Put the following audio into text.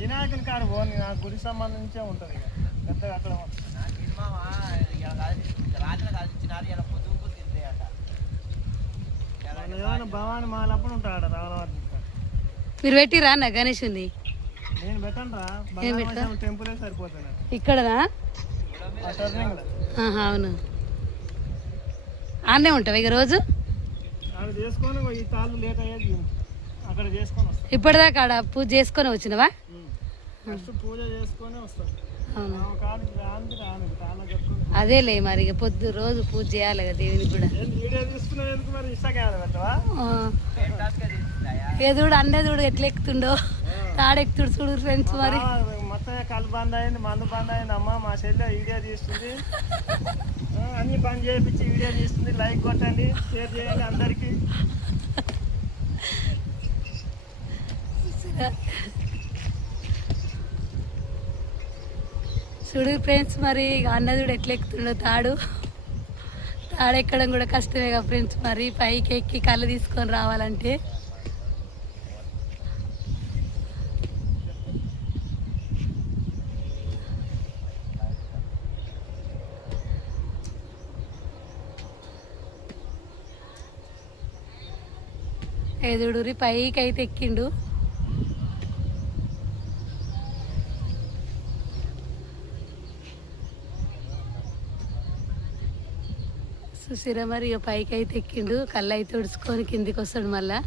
వినాయకుని కాడ పోని నాకు గుడి సంబంధించే ఉంటుంది పెద్దగా అక్కడ ఏమైనా భవాని మాలప్పుడు ఉంటాడు రావణవారి. మీరు పెట్టిరా అన్న గణేషుని? నేను పెట్టండి రా, టెంపులే సరిపోతుంది ఇక్కడనా? అవును, ఆనే ఉంటావు ఇక రోజు అక్కడ చేసుకొని ఈ తాళ్ళు లేట్ అయ్యేది అక్కడ చేసుకొని వస్తాం. ఇప్పటిదాకా ఆడ పూజ చేసుకొని వచ్చినవా? ఫస్ట్ పూజ చేసుకొని వస్తాం. అదేలే మరి ఇక పొద్దు రోజు పూజ చేయాలి కదా దేవునికి కూడా. చూడు అన్నే చూడు ఎట్లా ఎక్కుతుండో, తాడెక్కుతుడు చూడు ఫ్రెండ్స్. మరి మొత్తం కళ్ళు బంద్ అయింది, మందు బంద్ అయింది. అమ్మ మా చెల్లె వీడియో తీస్తుంది, అన్ని బంద్ చేయించి వీడియో తీస్తుంది. లైక్ కొట్టండి, షేర్ చేయండి అందరికి. చూడు ఫ్రెండ్స్, మరి అన్న చూడు ఎట్లా ఎక్కుతుండో తాడెక్కడం కూడా కష్టమే కదా ఫ్రెండ్స్. మరి పైకి ఎక్కి కళ్ళు తీసుకొని రావాలంటే ఎదుడురి పైకి అయితే ఎక్కిండు. చూసిరా మరి ఇక పైకి అయితే ఎక్కిండు. కళ్ళు అయితే ఉడుచుకొని కిందికి వస్తాడు మళ్ళా.